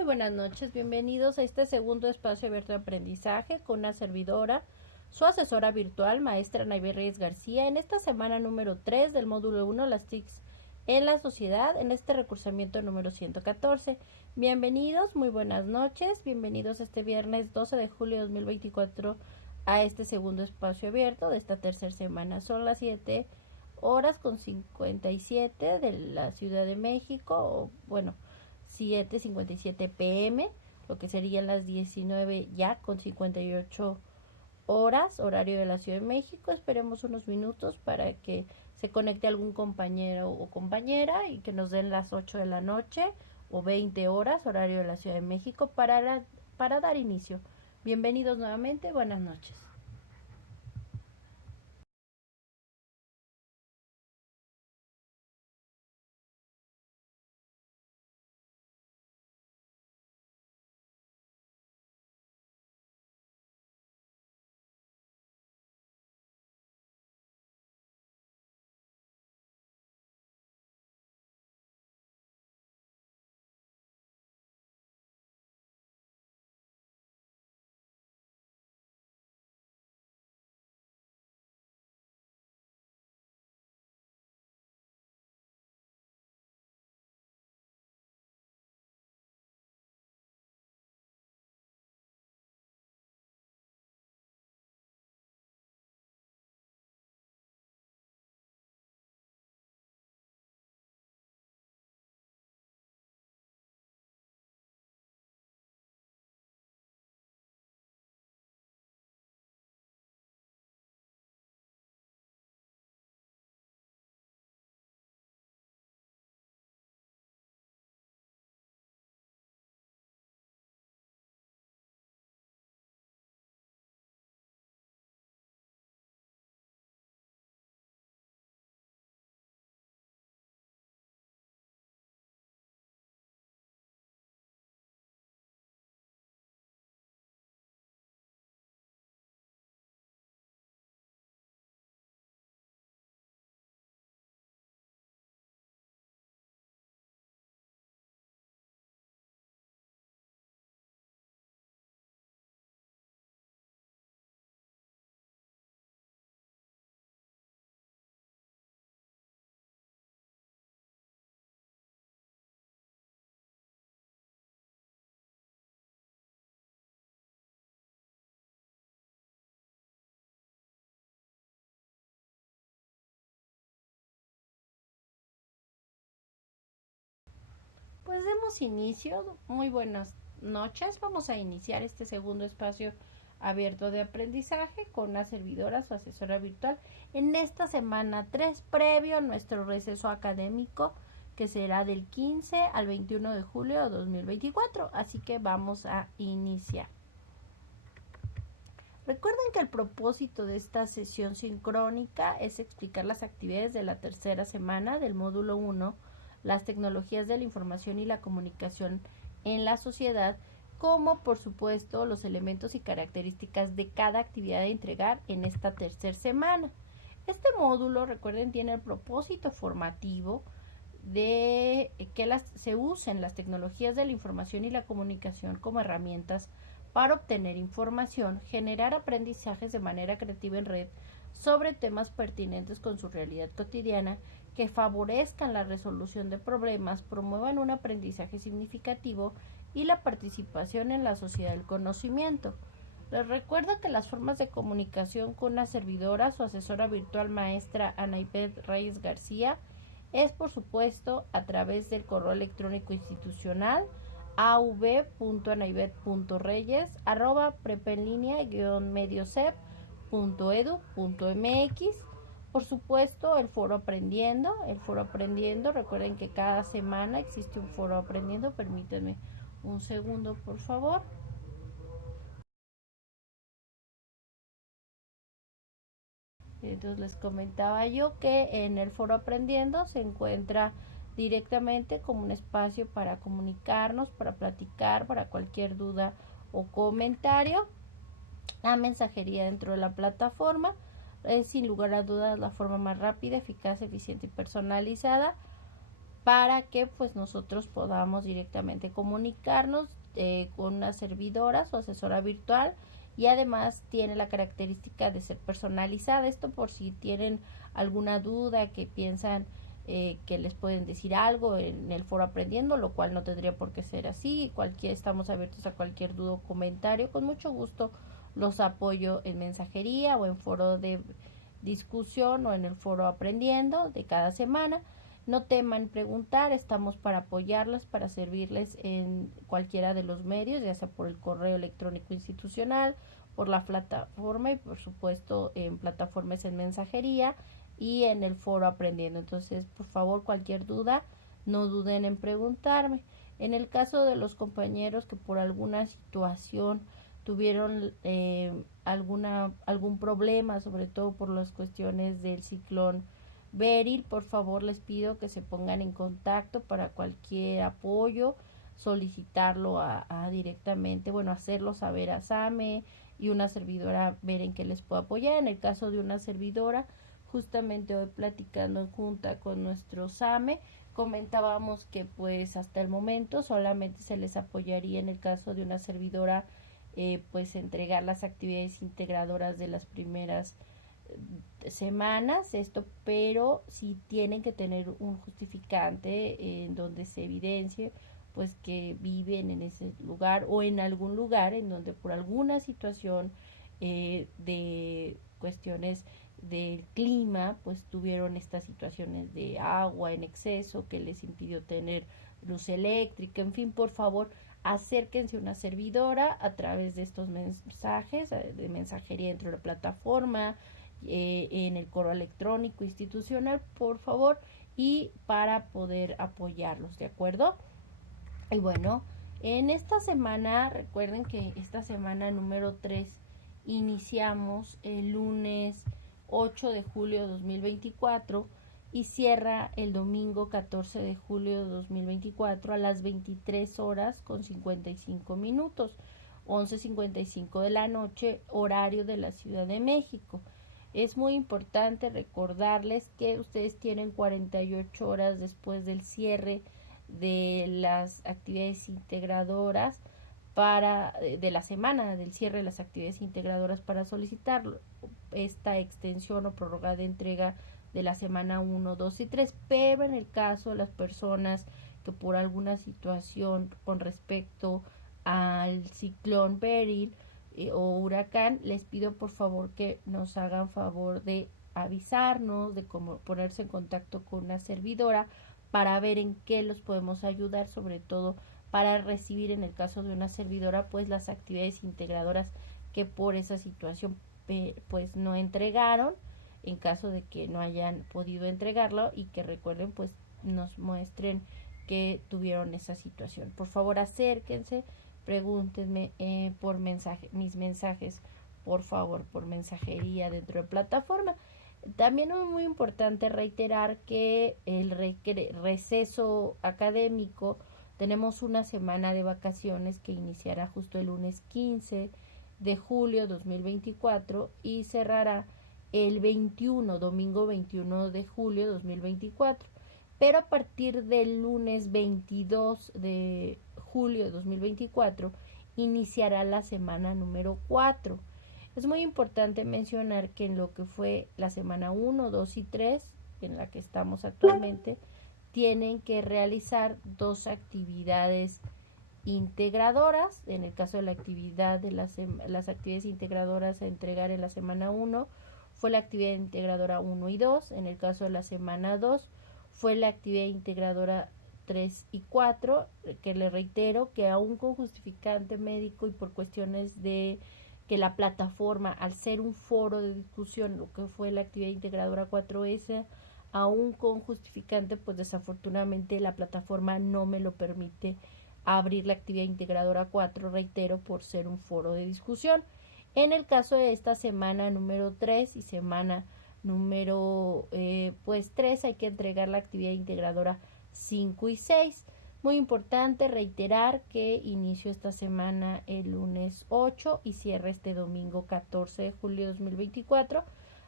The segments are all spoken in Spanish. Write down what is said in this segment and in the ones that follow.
Muy buenas noches, bienvenidos a este segundo espacio abierto de aprendizaje con una servidora, su asesora virtual, maestra Anaibe Reyes García, en esta semana número 3 del módulo 1, las TICs en la sociedad, en este recursamiento número 114. Bienvenidos, muy buenas noches, bienvenidos este viernes 12 de julio de 2024 a este segundo espacio abierto de esta tercera semana. Son las 7 horas con 57 de la Ciudad de México, o bueno, 7:57 pm, lo que serían las 19 ya con 58 horas, horario de la Ciudad de México. Esperemos unos minutos para que se conecte algún compañero o compañera y que nos den las 8 de la noche o 20 horas, horario de la Ciudad de México, para dar inicio. Bienvenidos nuevamente, buenas noches. Pues demos inicio. Muy buenas noches. Vamos a iniciar este segundo espacio abierto de aprendizaje con una servidora, su asesora virtual, en esta semana 3 previo a nuestro receso académico, que será del 15 al 21 de julio de 2024. Así que vamos a iniciar. Recuerden que el propósito de esta sesión sincrónica es explicar las actividades de la tercera semana del módulo 1, las tecnologías de la información y la comunicación en la sociedad, como por supuesto los elementos y características de cada actividad a entregar en esta tercera semana. Este módulo, recuerden, tiene el propósito formativo de que se usen las tecnologías de la información y la comunicación como herramientas para obtener información, generar aprendizajes de manera creativa en red sobre temas pertinentes con su realidad cotidiana, que favorezcan la resolución de problemas, promuevan un aprendizaje significativo y la participación en la sociedad del conocimiento. Les recuerdo que las formas de comunicación con una servidora, su asesora virtual maestra Anaibe Reyes García, es por supuesto a través del correo electrónico institucional av.anaivet.reyes@prepenlinea-mediosep.edu.mx. Por supuesto, el foro aprendiendo, recuerden que cada semana existe un foro aprendiendo. Permítanme un segundo, por favor. Entonces les comentaba yo que en el foro aprendiendo se encuentra directamente como un espacio para comunicarnos, para platicar, para cualquier duda o comentario. La mensajería dentro de la plataforma es sin lugar a dudas la forma más rápida, eficaz, eficiente y personalizada para que pues nosotros podamos directamente comunicarnos con una servidora, su asesora virtual, y además tiene la característica de ser personalizada. Esto por si tienen alguna duda, que piensan que les pueden decir algo en el foro aprendiendo, lo cual no tendría por qué ser así. Estamos abiertos a cualquier duda o comentario. Con mucho gusto los apoyo en mensajería o en foro de discusión o en el foro aprendiendo de cada semana. No teman preguntar, estamos para apoyarlas, para servirles en cualquiera de los medios, ya sea por el correo electrónico institucional, por la plataforma y por supuesto en plataformas en mensajería y en el foro aprendiendo. Entonces, por favor, cualquier duda, no duden en preguntarme. En el caso de los compañeros que por alguna situación tuvieron algún problema, sobre todo por las cuestiones del ciclón Beryl, por favor les pido que se pongan en contacto para cualquier apoyo, solicitarlo a directamente, bueno, hacerlo saber a SAME y una servidora ver en qué les puedo apoyar. En el caso de una servidora, justamente hoy platicando en junta con nuestro SAME, comentábamos que pues hasta el momento solamente se les apoyaría en el caso de una servidora pues entregar las actividades integradoras de las primeras semanas, pero si tienen que tener un justificante en donde se evidencie pues que viven en ese lugar o en algún lugar en donde por alguna situación de cuestiones del clima pues tuvieron estas situaciones de agua en exceso que les impidió tener luz eléctrica. En fin, por favor, acérquense a una servidora a través de estos mensajes de mensajería dentro de la plataforma, en el correo electrónico institucional, por favor, y para poder apoyarlos, ¿de acuerdo? Y bueno, en esta semana, recuerden que esta semana número 3 iniciamos el lunes 8 de julio de 2024 y cierra el domingo 14 de julio de 2024 a las 23 horas con 55 minutos, 11:55 de la noche, horario de la Ciudad de México. Es muy importante recordarles que ustedes tienen 48 horas después del cierre de las actividades integradoras de la semana del cierre de las actividades integradoras para solicitar esta extensión o prórroga de entrega de la semana 1, 2 y 3, pero en el caso de las personas que por alguna situación con respecto al ciclón Beryl o huracán, les pido por favor que nos hagan favor de avisarnos, de cómo ponerse en contacto con una servidora para ver en qué los podemos ayudar, sobre todo para recibir en el caso de una servidora pues las actividades integradoras que por esa situación pues no entregaron, en caso de que no hayan podido entregarlo, y que recuerden pues nos muestren que tuvieron esa situación. Por favor, acérquense, pregúntenme por mis mensajes, por favor, por mensajería dentro de plataforma. También es muy importante reiterar que el receso académico, tenemos una semana de vacaciones que iniciará justo el lunes 15 de julio 2024 y cerrará el 21, domingo 21 de julio 2024. Pero a partir del lunes 22 de julio de 2024 iniciará la semana número 4. Es muy importante mencionar que en lo que fue la semana 1, 2 y 3, en la que estamos actualmente, tienen que realizar 2 actividades integradoras. En el caso de la actividad de las actividades integradoras a entregar en la semana 1 fue la actividad integradora 1 y 2. En el caso de la semana 2 fue la actividad integradora 3 y 4, que le reitero que aún con justificante médico y por cuestiones de que la plataforma, al ser un foro de discusión, lo que fue la actividad integradora 4S, aún con justificante, pues desafortunadamente la plataforma no me lo permite abrir la actividad integradora 4, reitero, por ser un foro de discusión. En el caso de esta semana número 3 y semana número 3, hay que entregar la actividad integradora 5 y 6. Muy importante reiterar que inicio esta semana el lunes 8 y cierre este domingo 14 de julio de 2024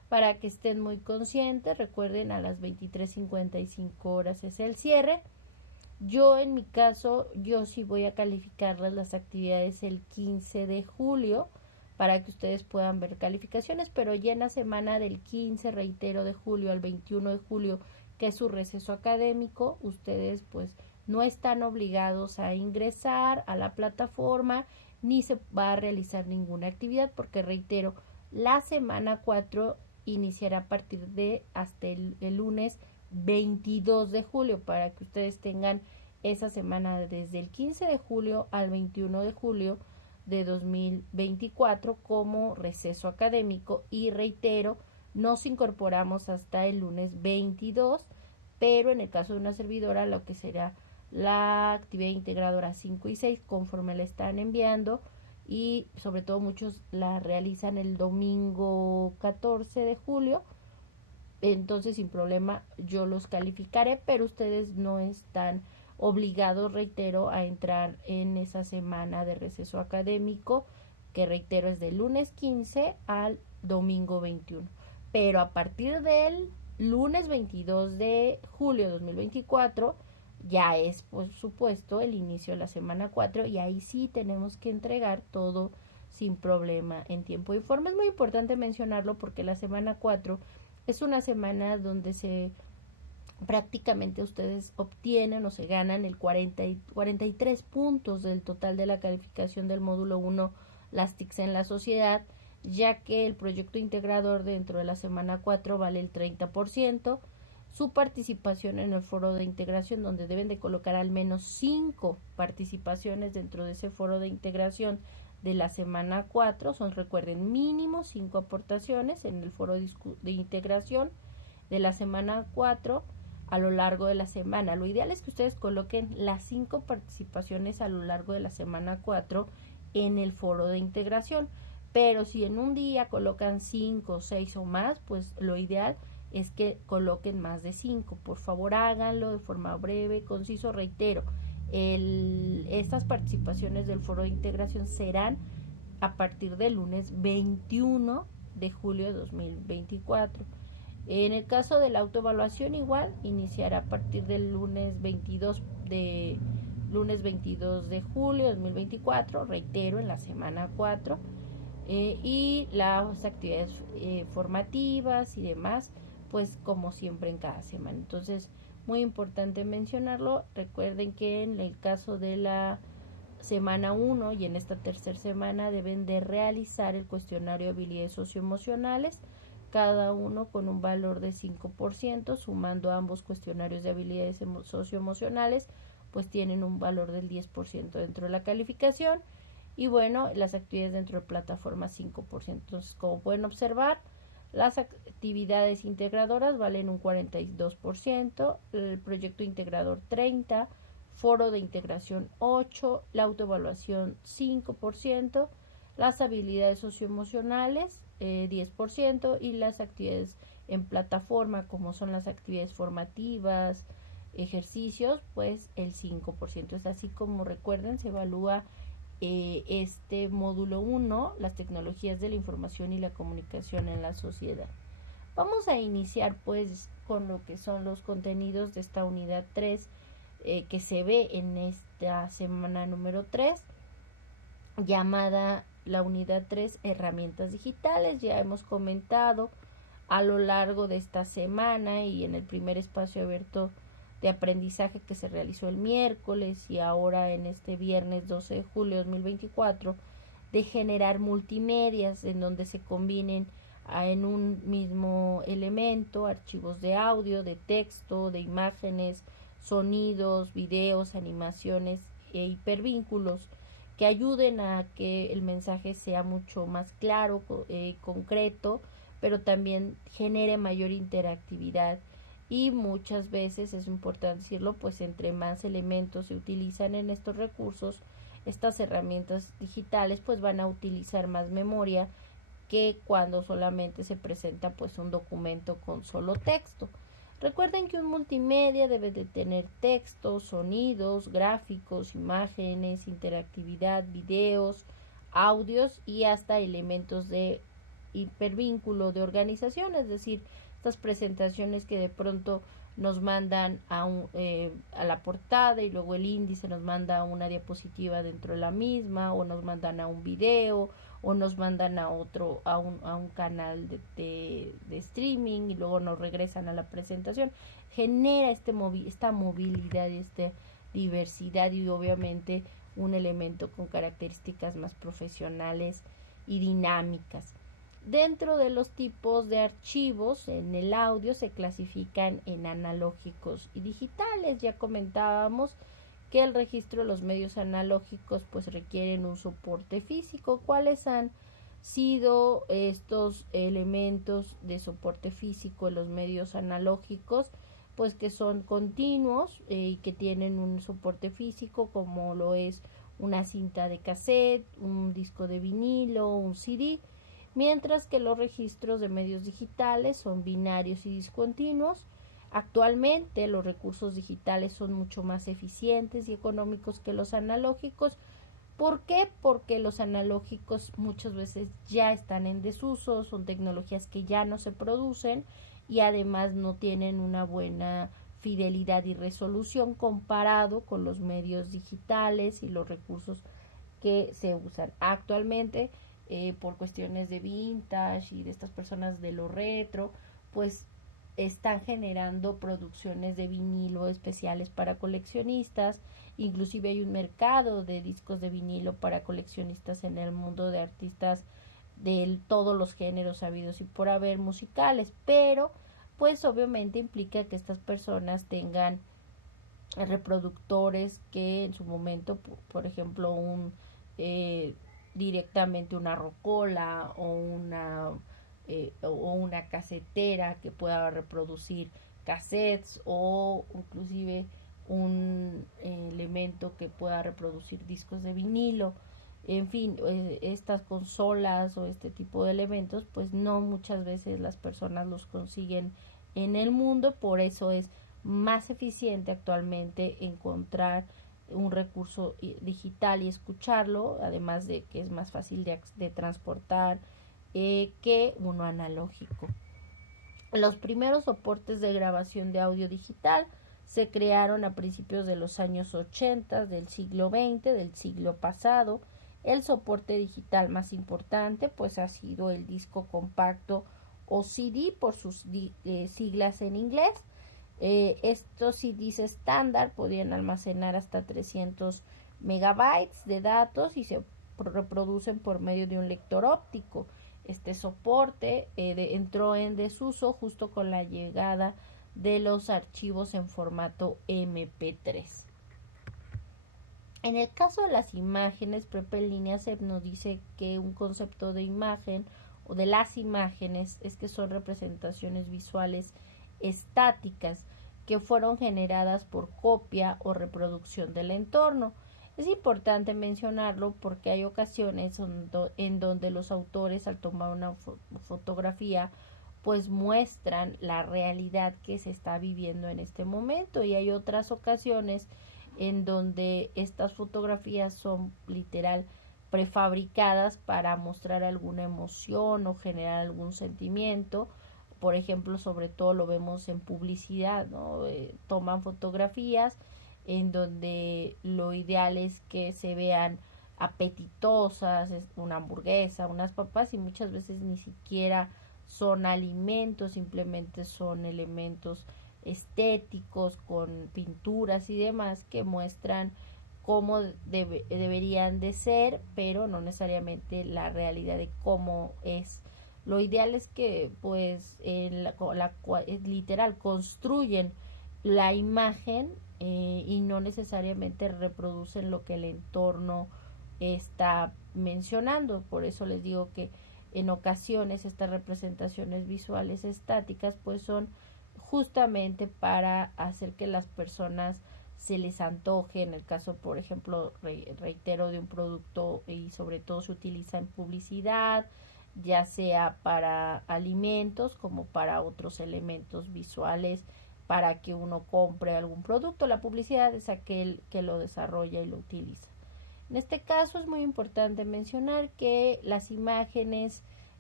para que estén muy conscientes. Recuerden, a las 23:55 es el cierre. Yo en mi caso, yo sí voy a calificarlas las actividades el 15 de julio para que ustedes puedan ver calificaciones, pero ya en la semana del 15, reitero, de julio al 21 de julio, que es su receso académico, ustedes pues no están obligados a ingresar a la plataforma ni se va a realizar ninguna actividad porque, reitero, la semana 4 iniciará a partir de hasta el lunes 22 de julio para que ustedes tengan esa semana desde el 15 de julio al 21 de julio de 2024 como receso académico. Y reitero, nos incorporamos hasta el lunes 22, pero en el caso de una servidora, lo que será la actividad integradora 5 y 6, conforme la están enviando, y sobre todo muchos la realizan el domingo 14 de julio, entonces sin problema yo los calificaré, pero ustedes no están obligados, reitero, a entrar en esa semana de receso académico, que reitero es del lunes 15 al domingo 21. Pero a partir del lunes 22 de julio de 2024 ya es, por supuesto, el inicio de la semana 4 y ahí sí tenemos que entregar todo sin problema en tiempo y forma. Es muy importante mencionarlo porque la semana 4 es una semana donde prácticamente ustedes obtienen o se ganan el 43 puntos del total de la calificación del módulo 1, las TICs en la sociedad, ya que el proyecto integrador dentro de la semana 4 vale el 30%, su participación en el foro de integración, donde deben de colocar al menos 5 participaciones dentro de ese foro de integración de la semana 4, recuerden, mínimo 5 aportaciones en el foro de integración de la semana 4 a lo largo de la semana. Lo ideal es que ustedes coloquen las 5 participaciones a lo largo de la semana 4 en el foro de integración, pero si en un día colocan 5, 6 o más, pues lo ideal es que coloquen más de 5. Por favor, háganlo de forma breve, conciso. Reitero, estas participaciones del foro de integración serán a partir del lunes 21 de julio de 2024. En el caso de la autoevaluación, igual iniciará a partir del lunes 22 de julio de 2024, reitero, en la semana 4, y las actividades formativas y demás, pues como siempre en cada semana. Entonces, muy importante mencionarlo. Recuerden que en el caso de la semana 1 y en esta tercera semana deben de realizar el cuestionario de habilidades socioemocionales, cada uno con un valor de 5%, sumando ambos cuestionarios de habilidades socioemocionales, pues tienen un valor del 10% dentro de la calificación. Y bueno, las actividades dentro de plataforma 5%. Entonces, como pueden observar, las actividades integradoras valen un 42%, el proyecto integrador 30%, foro de integración 8%, la autoevaluación 5%, las habilidades socioemocionales 10% y las actividades en plataforma, como son las actividades formativas, ejercicios, pues el 5%. Es así como, recuerden, se evalúa este módulo 1, las tecnologías de la información y la comunicación en la sociedad. Vamos a iniciar pues con lo que son los contenidos de esta unidad 3 que se ve en esta semana número 3, llamada la unidad 3, herramientas digitales. Ya hemos comentado a lo largo de esta semana y en el primer espacio abierto de aprendizaje que se realizó el miércoles y ahora en este viernes 12 de julio de 2024, de generar multimedias en donde se combinen en un mismo elemento archivos de audio, de texto, de imágenes, sonidos, videos, animaciones e hipervínculos que ayuden a que el mensaje sea mucho más claro, concreto, pero también genere mayor interactividad. Y muchas veces, es importante decirlo, pues entre más elementos se utilizan en estos recursos, estas herramientas digitales pues van a utilizar más memoria que cuando solamente se presenta pues un documento con solo texto. Recuerden que un multimedia debe de tener textos, sonidos, gráficos, imágenes, interactividad, videos, audios y hasta elementos de hipervínculo de organización, es decir, estas presentaciones que de pronto nos mandan a la portada y luego el índice nos manda una diapositiva dentro de la misma, o nos mandan a un video, o nos mandan a un canal de streaming y luego nos regresan a la presentación. Genera esta movilidad y esta diversidad, y obviamente un elemento con características más profesionales y dinámicas. Dentro de los tipos de archivos en el audio se clasifican en analógicos y digitales. Ya comentábamos que el registro de los medios analógicos pues requieren un soporte físico. ¿Cuáles han sido estos elementos de soporte físico en los medios analógicos? Pues que son continuos y que tienen un soporte físico, como lo es una cinta de cassette, un disco de vinilo, un CD, mientras que los registros de medios digitales son binarios y discontinuos. Actualmente los recursos digitales son mucho más eficientes y económicos que los analógicos. ¿Por qué? Porque los analógicos muchas veces ya están en desuso, son tecnologías que ya no se producen y además no tienen una buena fidelidad y resolución comparado con los medios digitales y los recursos que se usan actualmente. Por cuestiones de vintage y de estas personas de lo retro, pues están generando producciones de vinilo especiales para coleccionistas. Inclusive hay un mercado de discos de vinilo para coleccionistas en el mundo de artistas de todos los géneros habidos y por haber musicales, pero pues obviamente implica que estas personas tengan reproductores que en su momento, por ejemplo, directamente una rocola o una casetera que pueda reproducir cassettes, o inclusive un elemento que pueda reproducir discos de vinilo. En fin, estas consolas o este tipo de elementos pues no muchas veces las personas los consiguen en el mundo. Por eso es más eficiente actualmente encontrar un recurso digital y escucharlo, además de que es más fácil de transportar que uno analógico. Los primeros soportes de grabación de audio digital se crearon a principios de los años 80 del siglo XX, del siglo pasado. El soporte digital más importante pues ha sido el disco compacto o CD por sus siglas en inglés. Estos CDs estándar podían almacenar hasta 300 megabytes de datos y se reproducen por medio de un lector óptico. Este soporte entró en desuso justo con la llegada de los archivos en formato MP3. En el caso de las imágenes, Pepe Líneas nos dice que un concepto de imagen o de las imágenes es que son representaciones visuales estáticas que fueron generadas por copia o reproducción del entorno. Es importante mencionarlo porque hay ocasiones en donde los autores, al tomar una fotografía, pues muestran la realidad que se está viviendo en este momento, y hay otras ocasiones en donde estas fotografías son literal prefabricadas para mostrar alguna emoción o generar algún sentimiento. Por ejemplo, sobre todo lo vemos en publicidad, ¿no? Toman fotografías en donde lo ideal es que se vean apetitosas, una hamburguesa, unas papas, y muchas veces ni siquiera son alimentos, simplemente son elementos estéticos con pinturas y demás que muestran cómo deberían de ser, pero no necesariamente la realidad de cómo es. Lo ideal es que pues literal construyen la imagen y no necesariamente reproducen lo que el entorno está mencionando. Por eso les digo que en ocasiones estas representaciones visuales estáticas pues son justamente para hacer que las personas se les antoje. En el caso, por ejemplo, reitero, de un producto, y sobre todo se utiliza en publicidad, ya sea para alimentos como para otros elementos visuales, para que uno compre algún producto. La publicidad es aquel que lo desarrolla y lo utiliza. En este caso es muy importante mencionar que las imágenes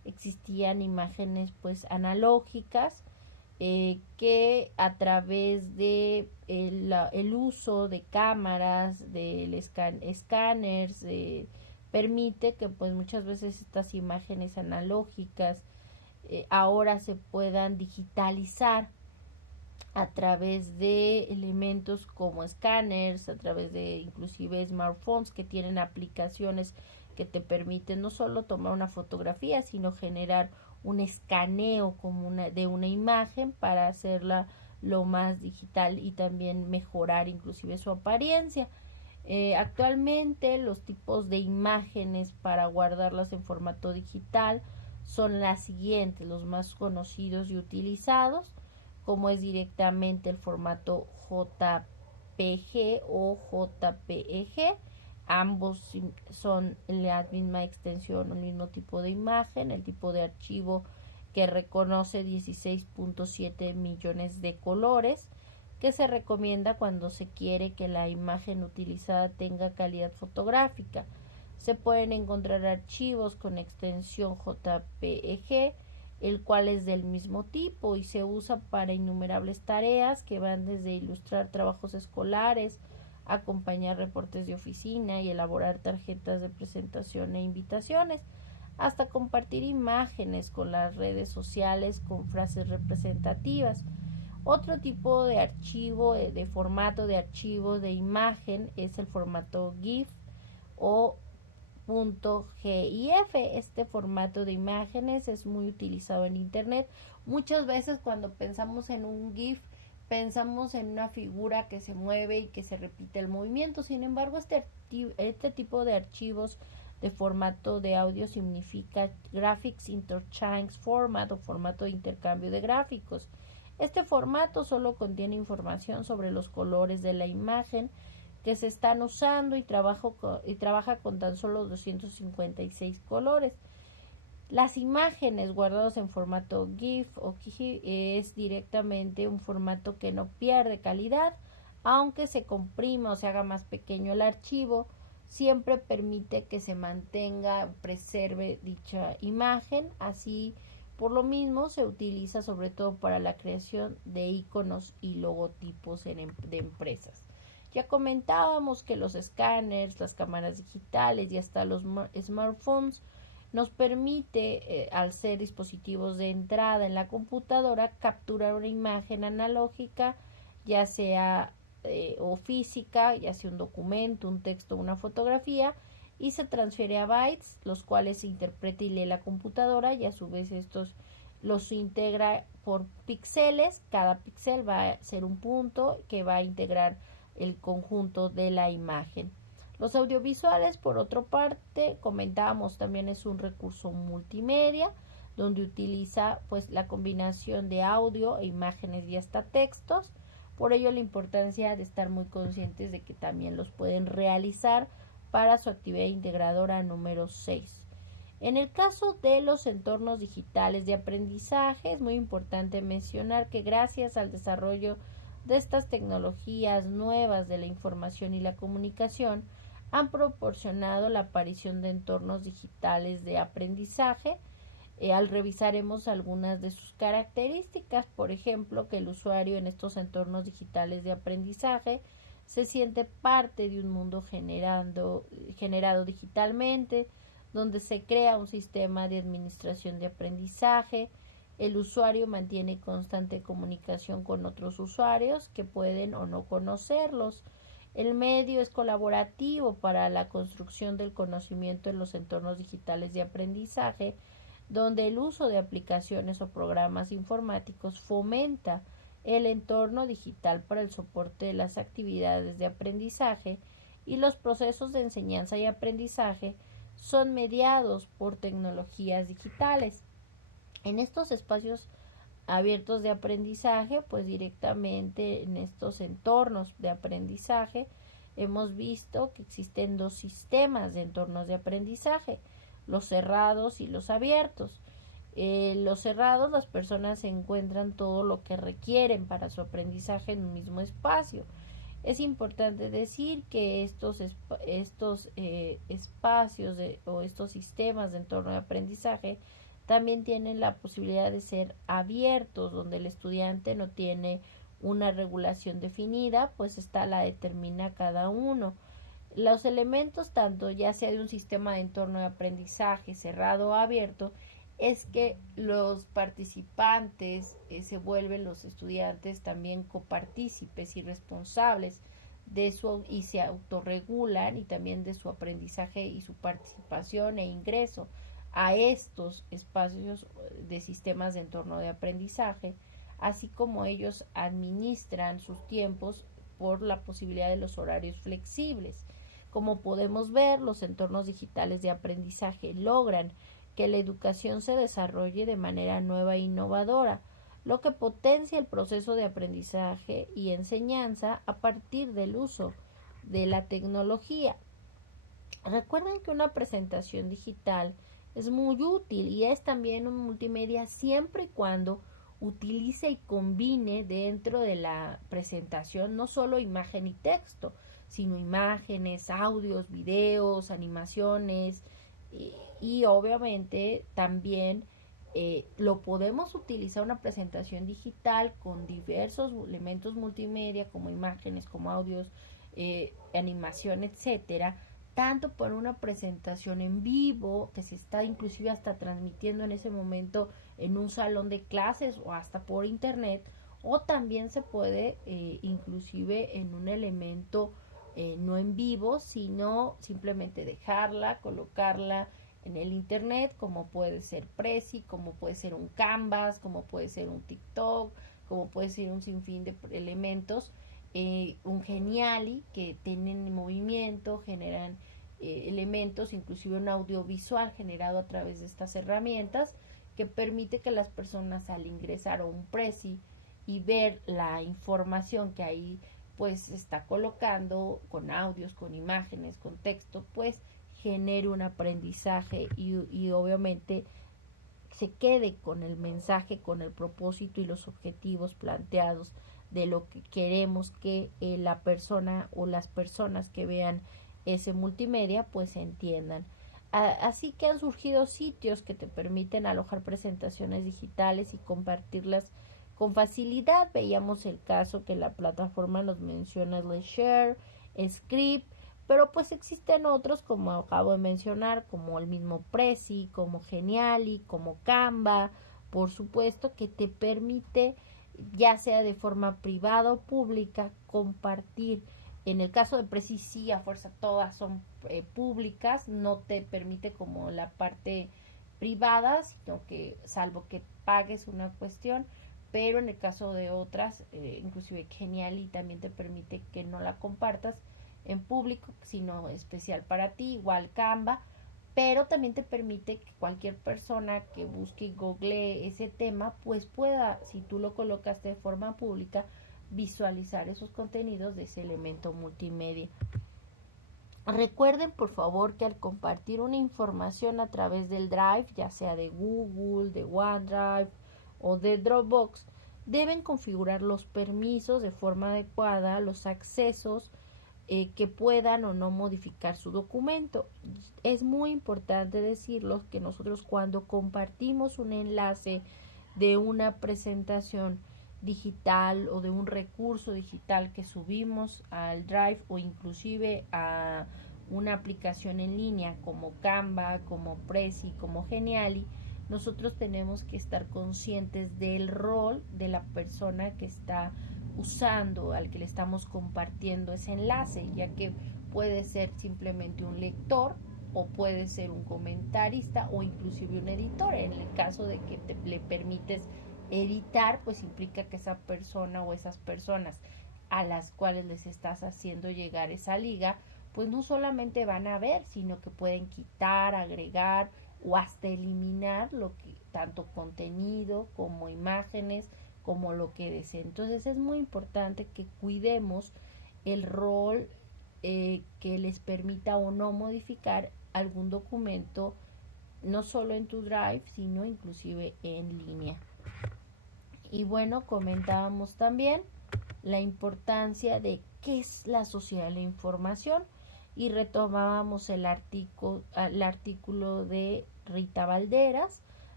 existían imágenes pues analógicas que a través de el uso de cámaras, de escáneres, permite que pues muchas veces estas imágenes analógicas ahora se puedan digitalizar a través de elementos como escáneres, a través de inclusive smartphones que tienen aplicaciones que te permiten no solo tomar una fotografía, sino generar un escaneo como de una imagen para hacerla lo más digital y también mejorar inclusive su apariencia. Actualmente los tipos de imágenes para guardarlas en formato digital son las siguientes, los más conocidos y utilizados, como es directamente el formato JPG o JPEG. Ambos son la misma extensión, el mismo tipo de imagen, el tipo de archivo que reconoce 16.7 millones de colores, que se recomienda cuando se quiere que la imagen utilizada tenga calidad fotográfica. Se pueden encontrar archivos con extensión JPEG, el cual es del mismo tipo y se usa para innumerables tareas que van desde ilustrar trabajos escolares, acompañar reportes de oficina y elaborar tarjetas de presentación e invitaciones, hasta compartir imágenes con las redes sociales con frases representativas. Otro tipo de archivo, de formato de archivo de imagen, es el formato GIF o .gif. Este formato de imágenes es muy utilizado en internet. Muchas veces cuando pensamos en un GIF pensamos en una figura que se mueve y que se repite el movimiento. Sin embargo, este tipo de archivos de formato de audio significa Graphics Interchange Format o formato de intercambio de gráficos. Este formato solo contiene información sobre los colores de la imagen que se están usando y trabaja con tan solo 256 colores. Las imágenes guardadas en formato GIF o GIF es directamente un formato que no pierde calidad, aunque se comprima o se haga más pequeño el archivo, siempre permite que se mantenga, preserve dicha imagen. Así, por lo mismo, se utiliza sobre todo para la creación de iconos y logotipos de empresas. Ya comentábamos que los escáneres, las cámaras digitales y hasta los smartphones nos permite, al ser dispositivos de entrada en la computadora, capturar una imagen analógica, ya sea o física, ya sea un documento, un texto, una fotografía, y se transfiere a bytes, los cuales se interpreta y lee la computadora, y a su vez estos los integra por píxeles. Cada píxel va a ser un punto que va a integrar el conjunto de la imagen. Los audiovisuales, por otra parte, comentábamos, también es un recurso multimedia donde utiliza pues la combinación de audio e imágenes y hasta textos. Por ello la importancia de estar muy conscientes de que también los pueden realizar para su actividad integradora número 6. En el caso de los entornos digitales de aprendizaje, es muy importante mencionar que gracias al desarrollo de estas tecnologías nuevas de la información y la comunicación, han proporcionado la aparición de entornos digitales de aprendizaje. Al revisaremos algunas de sus características, por ejemplo, que el usuario en estos entornos digitales de aprendizaje se siente parte de un mundo generado digitalmente, donde se crea un sistema de administración de aprendizaje. El usuario mantiene constante comunicación con otros usuarios que pueden o no conocerlos. El medio es colaborativo para la construcción del conocimiento en los entornos digitales de aprendizaje, donde el uso de aplicaciones o programas informáticos fomenta el entorno digital para el soporte de las actividades de aprendizaje, y los procesos de enseñanza y aprendizaje son mediados por tecnologías digitales. En estos espacios abiertos de aprendizaje, pues directamente en estos entornos de aprendizaje, hemos visto que existen dos sistemas de entornos de aprendizaje: los cerrados y los abiertos. Los cerrados, las personas encuentran todo lo que requieren para su aprendizaje en un mismo espacio. Es importante decir que estos espacios o estos sistemas de entorno de aprendizaje También tienen la posibilidad de ser abiertos, donde el estudiante no tiene una regulación definida, pues esta la determina cada uno. Los elementos, tanto ya sea de un sistema de entorno de aprendizaje cerrado o abierto, es que los participantes se vuelven los estudiantes también copartícipes y responsables de su y se autorregulan y también de su aprendizaje y su participación e ingreso a estos espacios de sistemas de entorno de aprendizaje, así como ellos administran sus tiempos por la posibilidad de los horarios flexibles. Como podemos ver, los entornos digitales de aprendizaje logran que la educación se desarrolle de manera nueva e innovadora, lo que potencia el proceso de aprendizaje y enseñanza a partir del uso de la tecnología. Recuerden que una presentación digital es muy útil y es también un multimedia siempre y cuando utilice y combine dentro de la presentación no solo imagen y texto, sino imágenes, audios, videos, animaciones y obviamente también lo podemos utilizar una presentación digital con diversos elementos multimedia como imágenes, como audios, animación, etcétera, tanto por una presentación en vivo que se está inclusive hasta transmitiendo en ese momento en un salón de clases o hasta por internet, o también se puede inclusive en un elemento no en vivo, sino simplemente dejarla, colocarla en el internet, como puede ser Prezi, como puede ser un Canvas, como puede ser un TikTok, como puede ser un sinfín de elementos, un Geniali que tienen movimiento, generan elementos, inclusive un audiovisual generado a través de estas herramientas que permite que las personas al ingresar a un Prezi y ver la información que ahí pues está colocando con audios, con imágenes, con texto, pues genere un aprendizaje y obviamente se quede con el mensaje, con el propósito y los objetivos planteados de lo que queremos que la persona o las personas que vean ese multimedia pues entiendan. Así que han surgido sitios que te permiten alojar presentaciones digitales y compartirlas con facilidad. Veíamos el caso que la plataforma nos menciona Share, Script, pero pues existen otros como acabo de mencionar, como el mismo Prezi, como Geniali, como Canva, por supuesto, que te permite, ya sea de forma privada o pública, compartir. En el caso de Prezi sí, a fuerza todas son públicas, no te permite como la parte privada, sino que salvo que pagues una cuestión, pero en el caso de otras, inclusive Geniali también te permite que no la compartas en público, sino especial para ti, igual Canva, pero también te permite que cualquier persona que busque y google ese tema, pues pueda, si tú lo colocaste de forma pública, visualizar esos contenidos de ese elemento multimedia. Recuerden por favor que al compartir una información a través del Drive, ya sea de Google, de OneDrive o de Dropbox, deben configurar los permisos de forma adecuada, los accesos que puedan o no modificar su documento. Es muy importante decirlo que nosotros cuando compartimos un enlace de una presentación digital o de un recurso digital que subimos al Drive o inclusive a una aplicación en línea como Canva, como Prezi, como Geniali, nosotros tenemos que estar conscientes del rol de la persona que está usando, al que le estamos compartiendo ese enlace, ya que puede ser simplemente un lector o puede ser un comentarista o inclusive un editor. En el caso de que le permites editar, pues implica que esa persona o esas personas a las cuales les estás haciendo llegar esa liga, pues no solamente van a ver, sino que pueden quitar, agregar o hasta eliminar lo que tanto contenido como imágenes como lo que deseen. Entonces es muy importante que cuidemos el rol que les permita o no modificar algún documento, no solo en tu Drive, sino inclusive en línea. Y bueno, comentábamos también la importancia de qué es la sociedad de la información y retomábamos el artículo de Rita Valderas,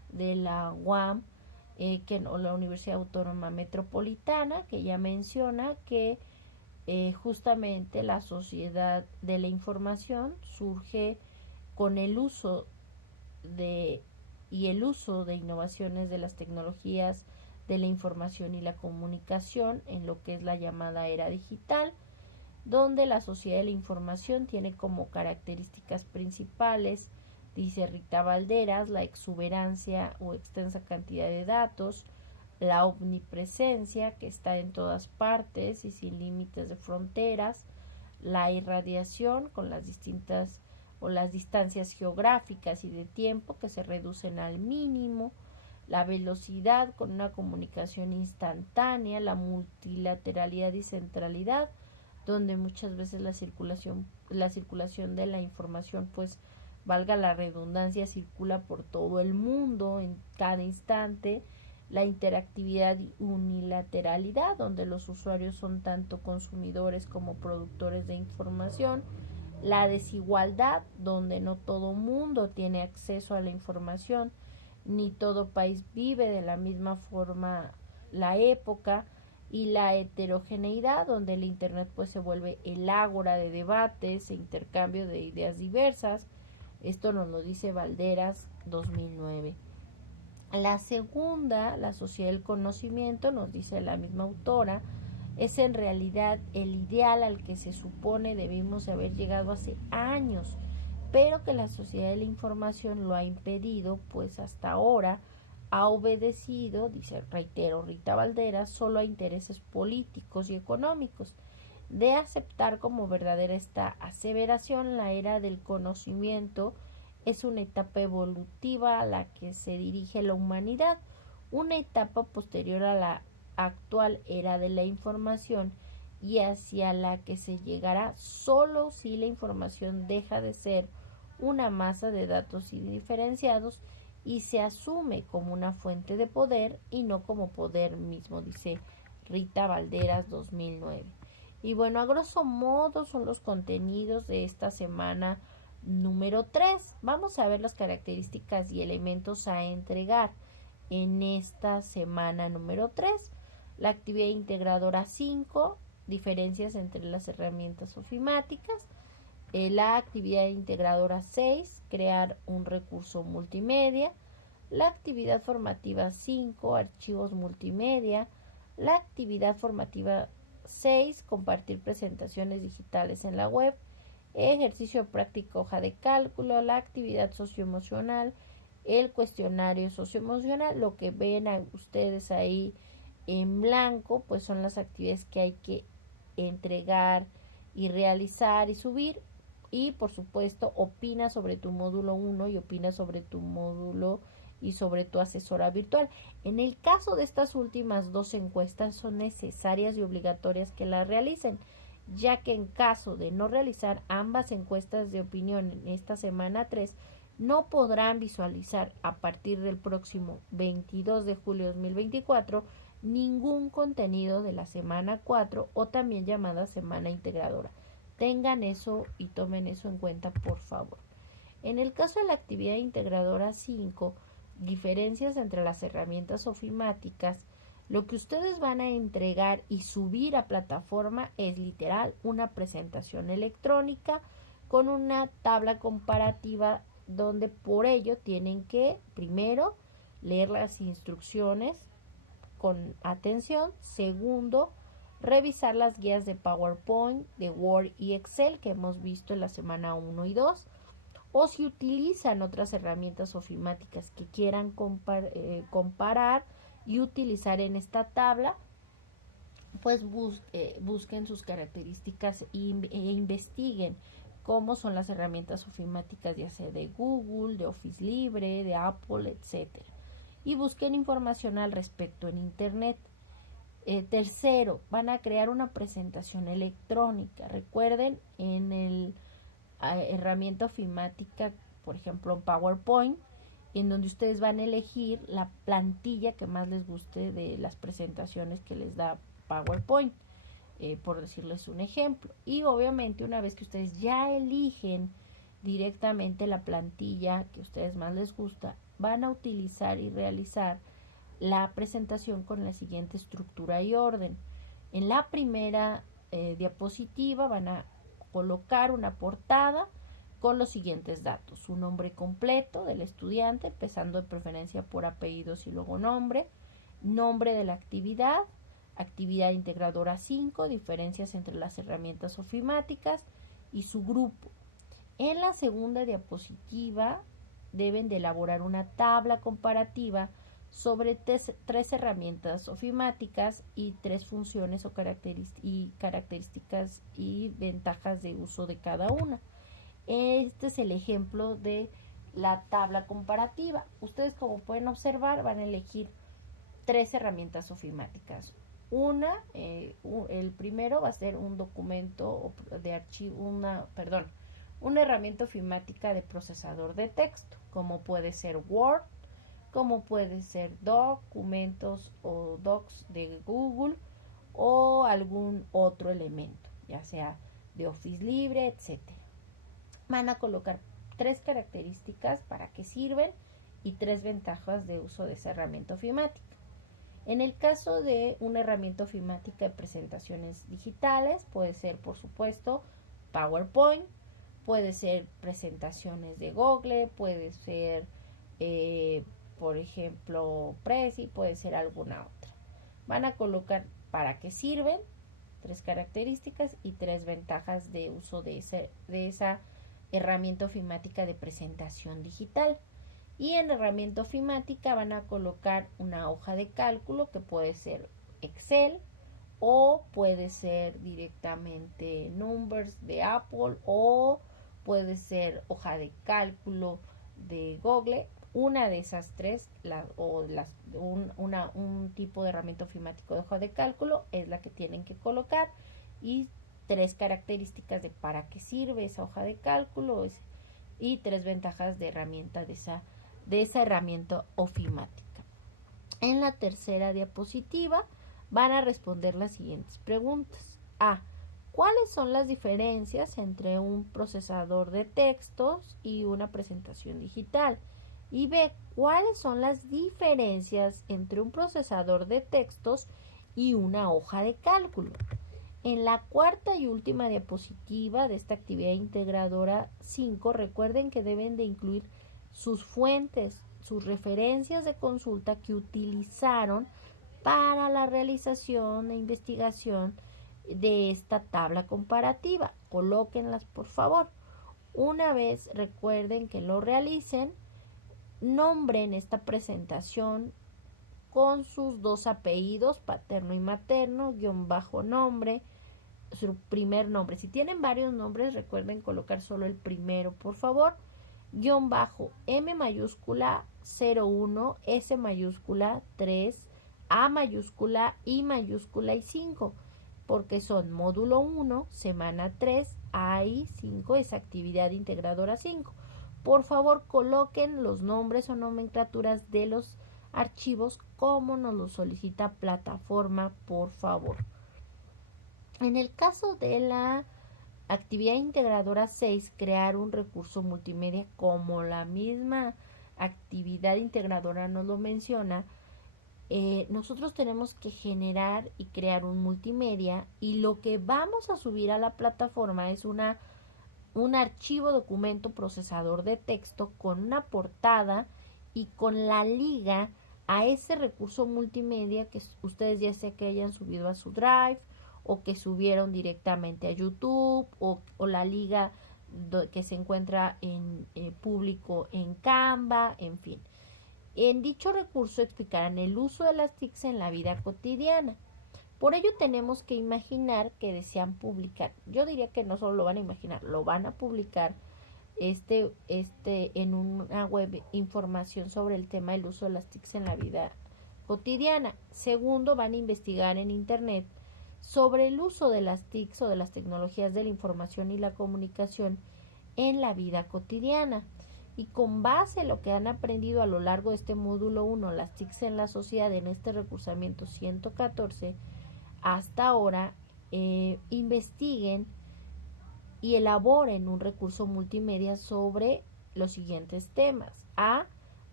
de la UAM, o la Universidad Autónoma Metropolitana, que ya menciona que justamente la sociedad de la información surge con el uso de innovaciones de las tecnologías de la información y la comunicación en lo que es la llamada era digital, donde la sociedad de la información tiene como características principales, dice Rita Valderas, la exuberancia o extensa cantidad de datos, la omnipresencia que está en todas partes y sin límites de fronteras, la irradiación con las distintas o las distancias geográficas y de tiempo que se reducen al mínimo, la velocidad con una comunicación instantánea, la multilateralidad y centralidad, donde muchas veces la circulación de la información, pues valga la redundancia, circula por todo el mundo en cada instante, la interactividad y unilateralidad, donde los usuarios son tanto consumidores como productores de información, la desigualdad, donde no todo mundo tiene acceso a la información, ni todo país vive de la misma forma la época, y la heterogeneidad, donde el internet pues se vuelve el ágora de debates e intercambio de ideas diversas. Esto nos lo dice Valderas 2009. La segunda, la sociedad del conocimiento, nos dice la misma autora, es en realidad el ideal al que se supone debimos haber llegado hace años, pero que la sociedad de la información lo ha impedido, pues hasta ahora ha obedecido, dice, reitero, Rita Valderas, solo a intereses políticos y económicos. De aceptar como verdadera esta aseveración, la era del conocimiento es una etapa evolutiva a la que se dirige la humanidad, una etapa posterior a la actual era de la información y hacia la que se llegará solo si la información deja de ser una masa de datos indiferenciados y se asume como una fuente de poder y no como poder mismo, dice Rita Valderas 2009. Y bueno, a grosso modo son los contenidos de esta semana número 3. Vamos a ver las características y elementos a entregar en esta semana número 3. La actividad integradora 5, diferencias entre las herramientas ofimáticas. La actividad integradora 6, crear un recurso multimedia. La actividad formativa 5, archivos multimedia. La actividad formativa 6, compartir presentaciones digitales en la web. Ejercicio práctico, hoja de cálculo. La actividad socioemocional, el cuestionario socioemocional. Lo que ven a ustedes ahí en blanco, pues son las actividades que hay que entregar y realizar y subir. Y por supuesto, opina sobre tu módulo 1 y opina sobre tu módulo y sobre tu asesora virtual. En el caso de estas últimas dos encuestas, son necesarias y obligatorias que las realicen, ya que en caso de no realizar ambas encuestas de opinión en esta semana 3, no podrán visualizar a partir del próximo 22 de julio de 2024 ningún contenido de la semana 4 o también llamada semana integradora. Tengan eso y tomen eso en cuenta, por favor. En el caso de la actividad integradora 5, diferencias entre las herramientas ofimáticas, lo que ustedes van a entregar y subir a plataforma es literal una presentación electrónica con una tabla comparativa donde por ello tienen que primero leer las instrucciones con atención, segundo, revisar las guías de PowerPoint, de Word y Excel que hemos visto en la semana 1 y 2, o si utilizan otras herramientas ofimáticas que quieran comparar y utilizar en esta tabla, pues busquen sus características e investiguen cómo son las herramientas ofimáticas, ya sea de Google, de Office Libre, de Apple, etcétera. Y busquen información al respecto en Internet. Tercero, van a crear una presentación electrónica. Recuerden, en el herramienta ofimática, por ejemplo en PowerPoint, en donde ustedes van a elegir la plantilla que más les guste de las presentaciones que les da PowerPoint, por decirles un ejemplo. Y obviamente una vez que ustedes ya eligen directamente la plantilla que a ustedes más les gusta, van a utilizar y realizar la presentación con la siguiente estructura y orden. En la primera diapositiva van a colocar una portada con los siguientes datos: su nombre completo del estudiante, empezando de preferencia por apellidos y luego nombre de la actividad, actividad integradora 5, diferencias entre las herramientas ofimáticas y su grupo. En la segunda diapositiva deben de elaborar una tabla comparativa sobre tres herramientas ofimáticas y tres funciones o características y ventajas de uso de cada una. Este es el ejemplo de la tabla comparativa. Ustedes, como pueden observar, van a elegir tres herramientas ofimáticas. El primero va a ser un documento de archivo, una herramienta ofimática de procesador de texto, como puede ser Word, como puede ser documentos o docs de Google o algún otro elemento, ya sea de Office Libre, etc. Van a colocar tres características para qué sirven y tres ventajas de uso de esa herramienta ofimática. En el caso de una herramienta ofimática de presentaciones digitales, puede ser, por supuesto, PowerPoint, puede ser presentaciones de Google, puede ser, por ejemplo, Prezi, puede ser alguna otra. Van a colocar para qué sirven, tres características y tres ventajas de uso de esa herramienta ofimática de presentación digital. Y en herramienta ofimática van a colocar una hoja de cálculo que puede ser Excel o puede ser directamente Numbers de Apple o puede ser hoja de cálculo de Google. Una de esas tres, un tipo de herramienta ofimático de hoja de cálculo es la que tienen que colocar, y tres características de para qué sirve esa hoja de cálculo y tres ventajas de herramienta de esa herramienta ofimática. En la tercera diapositiva van a responder las siguientes preguntas. A. ¿Cuáles son las diferencias entre un procesador de textos y una presentación digital? Y B. ¿Cuáles son las diferencias entre un procesador de textos y una hoja de cálculo? En la cuarta y última diapositiva de esta actividad integradora 5, recuerden que deben de incluir sus fuentes, sus referencias de consulta que utilizaron para la realización e investigación de esta tabla comparativa. Colóquenlas, por favor. Una vez recuerden que lo realicen, nombren esta presentación con sus dos apellidos, paterno y materno, guión bajo nombre, su primer nombre. Si tienen varios nombres, recuerden colocar solo el primero, por favor. Guión bajo M mayúscula 01, S mayúscula 3, A mayúscula, I mayúscula y 5, porque son módulo 1, semana 3, AI 5, es actividad integradora 5. Por favor, coloquen los nombres o nomenclaturas de los archivos como nos lo solicita plataforma, por favor. En el caso de la actividad integradora 6, crear un recurso multimedia, como la misma actividad integradora nos lo menciona, nosotros tenemos que generar y crear un multimedia, y lo que vamos a subir a la plataforma es un archivo documento procesador de texto con una portada y con la liga a ese recurso multimedia que ustedes ya sea que hayan subido a su Drive o que subieron directamente a YouTube o la liga que se encuentra en público en Canva, en fin. En dicho recurso explicarán el uso de las TICs en la vida cotidiana. Por ello tenemos que imaginar que desean publicar. Yo diría que no solo lo van a imaginar, lo van a publicar en una web información sobre el tema del uso de las TICs en la vida cotidiana. Segundo, van a investigar en internet sobre el uso de las TICs o de las tecnologías de la información y la comunicación en la vida cotidiana. Y con base en lo que han aprendido a lo largo de este módulo 1, las TICs en la sociedad, en este recursamiento 114, hasta ahora, investiguen y elaboren un recurso multimedia sobre los siguientes temas. A.